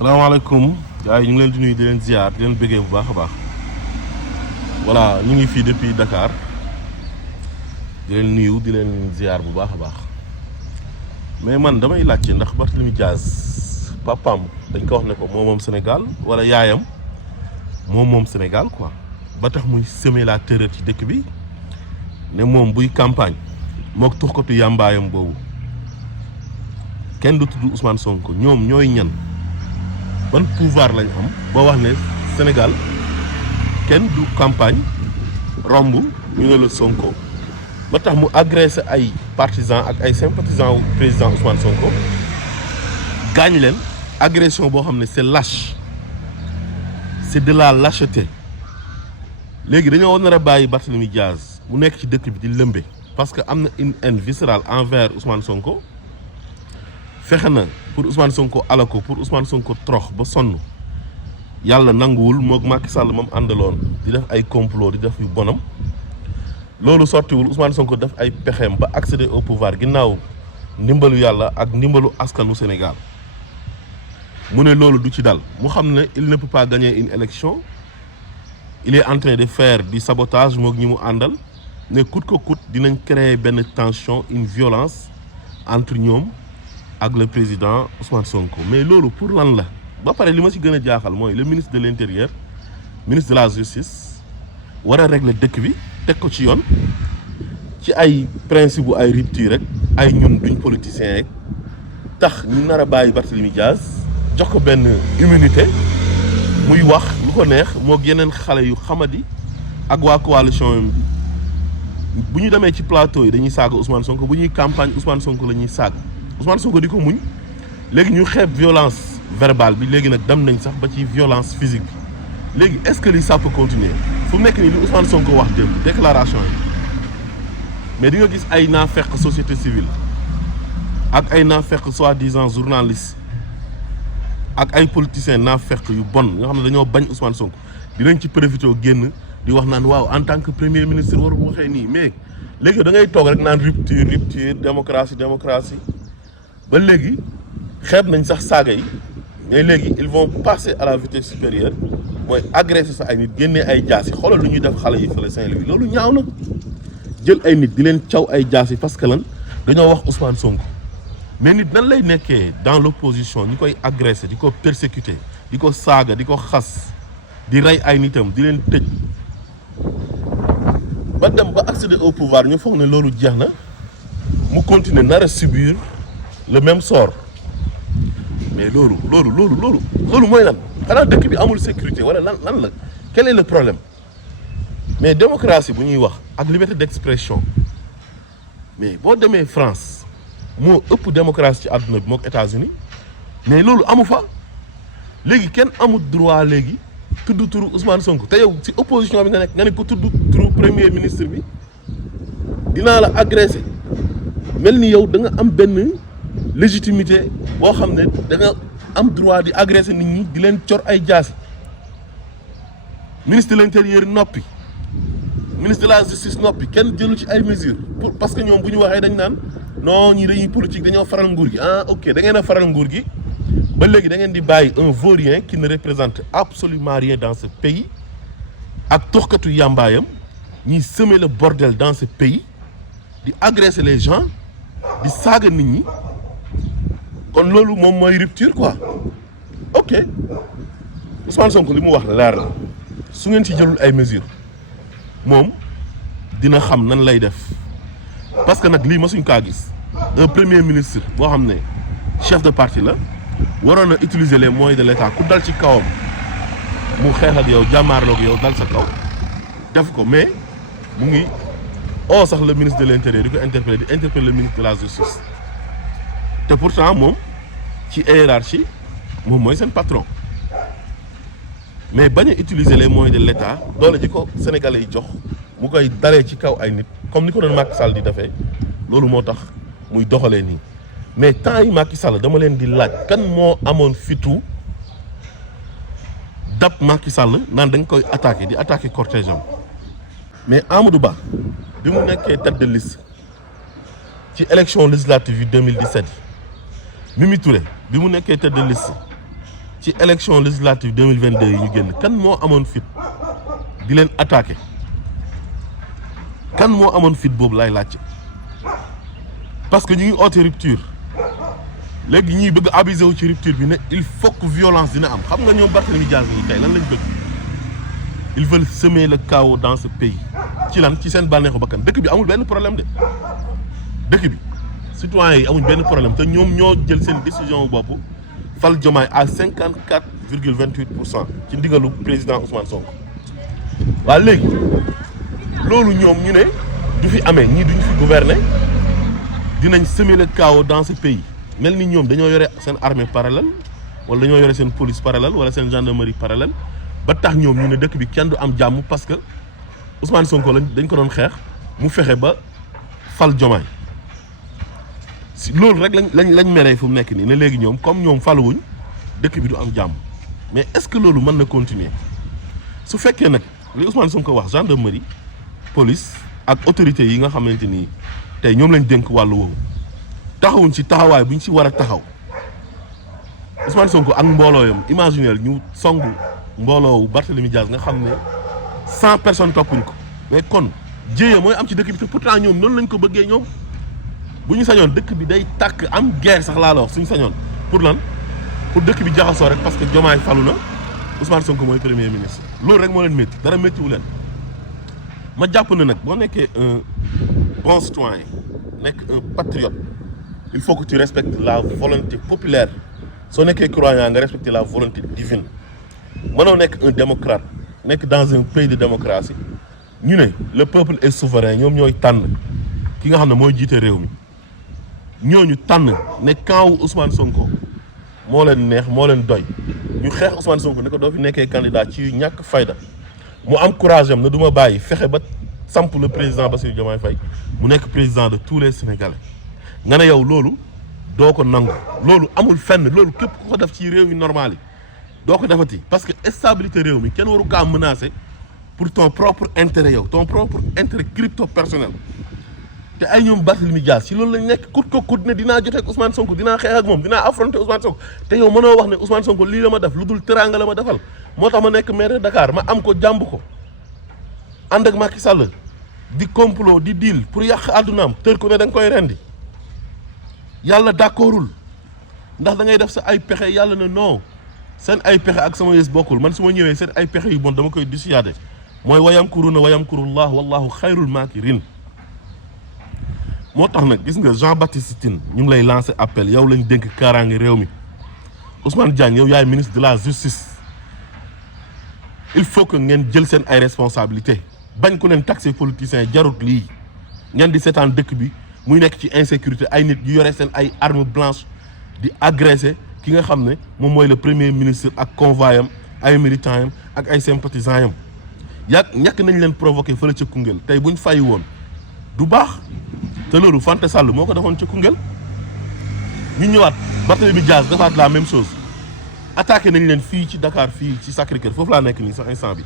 salaamaaleykum gars yi ñu ngi leen di nuyu di leen ziar di leen bëggee bu baax a baax voilà ñu ngi fii depuis Dakar di leen nuyu di leen ziar bu baax a baax mais man damay laajte ndax Barthélémy Dias papaam dañ ko wax ne ko moom Sénégal wala yaayam moom Sénégal quoi ba tax muy semer la terreur ci dëkk bi ne moom buy campagne mook tuxkatu yàmbaayam boobu kenn du tudd Ousmane Sonko ñoom ñooy ñan ban pouvoir lañ am boo wax ne Sénégal kenn du campagne romb ñu ne la Sonko ba tax mu agressé ay partisans ak ay sympathisants wu président Ousmane Sonko gaañ leen agression boo xam ne c'est lâche c'est de la lâcheté léegi dañoo nar a bàyyi Barthélémy Dias mu nekk ci dëkk bi di lëmbe parce que am na une haine viscérale envers Ousmane Sonko fexe na pour Ousmane Sonko alako pour Ousmane Sonko trox ba sonn yàlla nanguwul moog Macky Sall moom àndaloon di def ay complot di def yu bonam loolu sottiwul Ousmane Sonko def ay pexeem ba accéder au pouvoir ginnaaw ndimbalu yàlla ak ndimbalu askanu Sénégal mu ne loolu du ci dal mu xam ne il ne peut pas gagner une élection il est en train de faire du sabotage moog ñi mu àndal ne coûte que coûte dinañ créer benn tension une violence entre ñoom ak le président Ousmane Sonko mais loolu pour lan la ba pare li ma ci gën a jaaxal mooy le ministre de l'intérieur ministre de la justice war a régler dëkk bi teg ko ci yoon ci ay principe bu ay rupture rek ay ñun duñ politiciens rek tax ñu nar a bàyyi Barthélémy Dias jox ko benn immunité muy wax lu ko neex moog yeneen xale yu xamadi ak waa coalition bi bu ñu demee ci plateau yi dañuy saaga Ousmane Sonko bu ñuy campagne Ousmane Sonko la ñuy saaga Ousmane Sonko di ko muñ léegi ñu xeeb violence verbale bi léegi nag dem nañ sax ba ci violence physique bi léegi est-ce que lii ça peut continuer fu mu nekk nii li Ousmane Sonko wax démb déclaration yi mais di nga gis ay naafeq société civile ak ay naafeq soi-disant journaliste ak ay politiciens naafeq yu bon nga xam ne dañoo bañ Ousmane Sonko dinañ ci profité génn di wax naan waaw en tant que premier ministre warul waxee nii mais léegi da ngay toog rek naan rupture démocratie ba léegi xeeb nañ sax saaga yi mais léegi ils vont passer à la vitesse supérieure mooy agresser sa ay nit génnee ay jaas yi xoolal lu ñuy def xale yi fële Saint-Louis loolu ñaaw na jël ay nit di leen caw ay jaas yi parce que lan dañoo wax Ousmane Sonko mais nit nan lay nekkee dans l'opposition ñu koy agresser di ko persécuter di ko saaga di ko xas di rey ay nitam di leen tëj ba dem ba accéder au pouvoir ñu foog ne loolu jeex na mu continuer nar a subir le même sort mais loolu mooy lan xanaa dëkk bi amul sécurité wala lan la quel est le problème mais démocratie bu ñuy wax ak liberté d'expression mais boo demee France moo ëpp démocratie ci àdduna bi mook États-Unis mais loolu amu fa léegi kenn amul droit léegi tudd turu Ousmane Sonko te yow ci opposition bi nga nekk nga ne ko tudd turu premier ministre bi dinaa la agressé mel ni yow da nga am benn légitimité boo xam ne da nga am droit di agresser nit ñi di leen cor ay jaasi ministre de l'intérieur noppi ministre de la justice noppi kenn jëlu ci ay mesures pour parce que ñoom bu ñu waxee dañ naan non ñi dañuy politique dañoo faral nguur gi ok da ngeen a faral nguur gi ba léegi da ngeen di bàyyi un vaurien qui ne représente absolument rien dans ce pays ak toxkatu yàmbaayam ñiy semer le bordel dans ce pays di agresser les gens di saaga nit ñi kon loolu moom mooy rupture quoi ok Ousmane Sonko li mu wax leer na su ngeen ci jëlul ay mesures moom dina xam nan lay def parce que nag lii masuñ kaa gis un premier ministre boo xam ne chef de parti la waroon a utiliser les moyens de l'État ku dal ci kawam mu xeex ak yow jàmmaarloog yow dal sa kaw def ko mais mu ngi sax le ministre de l'intérieur di ko interpeller le ministre de la justice te pourtant moom ci hiérarchie moom mooy seen patron mais bañ a utiliser les moyens de l'État doole ji ko sénégalais yi jox mu koy dalee ci kaw ay nit comme ni ko doon Macky Sall di defee loolu moo tax muy doxalee nii mais temps yi Macky Sall dama leen di laaj kan moo amoon fitu dab Macky Sall naan dañ koy attaquer cortège am mais Amadou Ba bi mu nekkee tête de liste ci élection législative yi 2017 Mimi Touré bi mu nekkee tête de liste ci élection législative 2022 yi ñu génn kan moo amoon fit di leen attaqué kan moo amoon fit boobu laay laajte parce que ñu ngi oote rupture léegi ñuy bëgg abuser wu ci rupture bi ne il faut que violence dina am xam nga ñoom Barthélémy Dias yi tey lan lañ bëgg ils veulent semer le chaos dans ce pays ci lan ci seen bànneexu bakkan dëkk bi amul benn problème de dëkk bi citoyens yi amuñ benn problème te ñoom ñoo jël seen décision bopp fal Diomaye à 54,28% ci ndigalu président Ousmane Sonko waaw léegi loolu ñoom ñu ne du fi amee ñii duñ fi gouverner dinañ semer le chaos dans ce pays mel ni ñoom dañoo yore seen armée parallèle wala dañoo yore seen police parallèle wala seen gendarmerie parallèle ba tax ñoom ñu ne dëkk bi kenn du am jàmm parce que Ousmane Sonko dañ ko doon xeex mu fexe ba fal Diomaye si loolu rek lañ meree fu mu nekk nii ne léegi ñoom comme ñoom faluwuñ dëkk bi du am jàmm mais est-ce que loolu mën na continuer su fekkee nag li Ousmane Sonko wax gendarmerie police ak autorités yi nga xamante ni tey ñoom lañ dénk wàllu woowu taxawuñ ci taxawaay bu ñu ci war a taxaw Ousmane Sonko ak mboolooyam imaginaire ñu songu mbooloowu Barthélémy Dias nga xam ne 100 personnes toppuñ ko mais kon jéye mooy am ci dëkk bi te pourtant ñoom noonu lañ ko bëggee ñoom bu ñu sañoon dëkk bi day tàkk am guerre sax laa la wax suñu sañoon pour lan pour dëkk bi jaxasoo rek parce que Diomaye falu na Ousmane Sonko mooy premier ministre loolu rek moo leen métti dara méttiwu leen ma jàpp na nag boo nekkee un bon citoyen nekk un patriote il faut que tu respectes la volonté populaire soo nekkee croyant nga respecter la volonté divine mënoo nekk un démocrate nekk dans un pays de démocratie ñu ne le peuple est souverain ñoom ñooy tànn ki nga xam ne mooy jiite réew mi ñooñu tànn ne camp wu Ousmane Sonko moo leen neex moo leen doy ñu xeex Ousmane Sonko ne ko doo fi nekkee candidat ci ñàkk fayda mu am courage am ne du ma bàyyi fexe ba samp le président Bassirou Diomaye Faye mu nekk président de tous les Sénégalais nga ne yow loolu doo ko nangu loolu amul fenn loolu képp ku ko def ci réew yi normal yi doo ko defati parce que stabilité réew mi kenn waru kaa menacer pour ton propre intérêt yow ton propre intérêt crypto personnel te ay ñoom Barthélémy Dias si loolu lañ nekk kut ko kut ne dinaa jotee ak Ousmane Sonko dinaa xeex ak moom dinaa affronter Ousmane Sonko te yow mënoo wax ne Ousmane Sonko lii la ma def lu dul teraanga la ma defal moo tax ma nekk maire de Dakar ma am ko jàmb ko ànd ak Macky Sall di complot di deal pour yàq àddunaam tër ko ne da nga koy rendi yàlla d'accordul ndax da ngay def sa ay pexe yàlla ne non seen ay pexe ak sama yës bokkul man su ma ñëwee seen ay pexe yu bon dama koy dissuader mooy wayamkuruna wayamkurullah wallahu xayrul makirin moo tax nag gis nga Jean Baptiste Tine ñu ngi lay lancer appel yow lañ dénk kaaraange réew mi Ousmane Diagne yow yaay ministre de la justice il faut que ngeen jël seen ay responsabilités bañ ko leen taxer politiciens jarut lii ngeen di seetaan dëkk bi muy nekk ci insécurité ay nit yu yore seen ay armes blanches di agresser ki nga xam ne moom mooy le premier ministre ak convoi am ay militants am ak ay sympathisants am ñàkk nañ leen provoqué fële ca Koungheul tey buñ fay woon du baax te loolu Fanta Sall moo ko defoon ca Koungheul ñu ñëwaat Barthélémy Dias defaat la même chose attaqué nañ leen fii ci Dakar fii ci Sacré-Cœur foofu laa nekk nii sax instant bi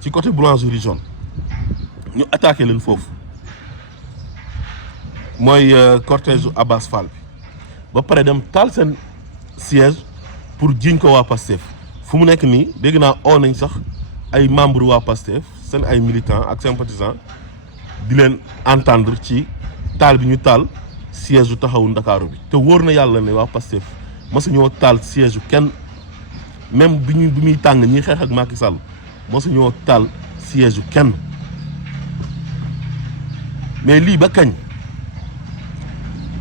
ci côté boulangerie jaune ñu attaqué leen foofu mooy cortège Abbas Fall bi ba pare dem taal seen siège pour jiiñ ko waa Pastef fu mu nekk nii dégg naa oo nañ sax ay membres waa Pastef seen ay militants ak sympathisants di leen entendre ci taal bi ñu taal siège u taxawu Ndakaaru bi te wóor na yàlla ne waa Pastef mosuñoo taal siège u kenn même bi muy tàng ñi xeex ak Macky Sall mosuñoo taal siège u kenn mais lii ba kañ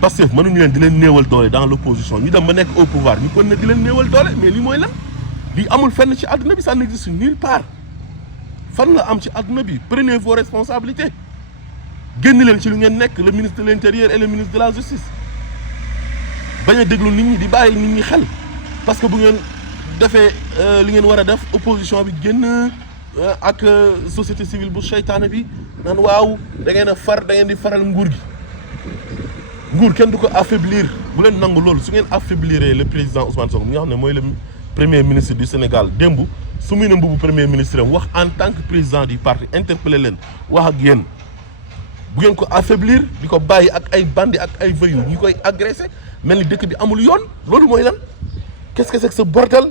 Pastef mënuñu leen di leen néewal doole dans l'opposition ñu dem ba nekk au pouvoir ñu kon ne di leen néewal doole mais lii mooy lan lii amul fenn ci àdduna bi ça n'existe nulle part fan la am ci àdduna bi prenez vos responsabilités génn leen ci lu ngeen nekk le ministre de l'intérieur et le ministre de la justice bañ a déglu nit ñi di bàyyi nit ñi xel parce que bu ngeen defee li ngeen war a def opposition bi génn ak société civile bu seytaane bi naan waaw da ngeen a da ngeen di faral nguur gi nguur kenn du ko affaiblir bu leen nangu loolu su ngeen affaibliree le président Ousmane Sonko mi nga xam ne mooy le premier ministre du Sénégal démb su muy na mbubu premier ministre am wax en tant que président du parti interpellé leen wax ak yéen bu ngeen ko affaiblir di ko bàyyi ak ay bandi ak ay voyous ñu koy agressé mel ni dëkk bi amul yoon loolu mooy lan qu'est-ce que c'est que ce bordel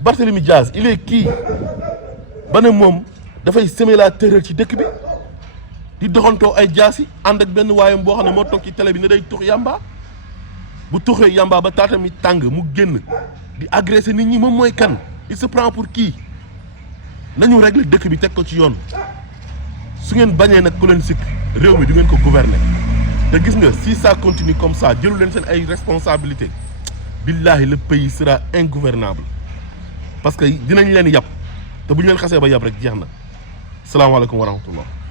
Barthélémy Diaz il est qui ba ne moom dafay semer la terreur ci dëkk bi di doxantoo ay jaasi ànd ak benn waayam boo xam ne moo toog ci télé bi ne day tux yamba bu tuxee yamba ba taata mi tàng mu génn di agresser nit ñi moom mooy kan il se prend pour qui nañu régler dëkk bi teg ko ci yoon su ngeen bañee nag ku leen sikk réew mi du ngeen ko gouverner te gis nga si ça continue comme ça jëlu leen seen ay responsabilités billahi le pays sera ingouvernable parce que dinañ leen yàpp te bu ñu leen xasee ba yàpp rek jeex na salaamaaleykum wa rahmatullah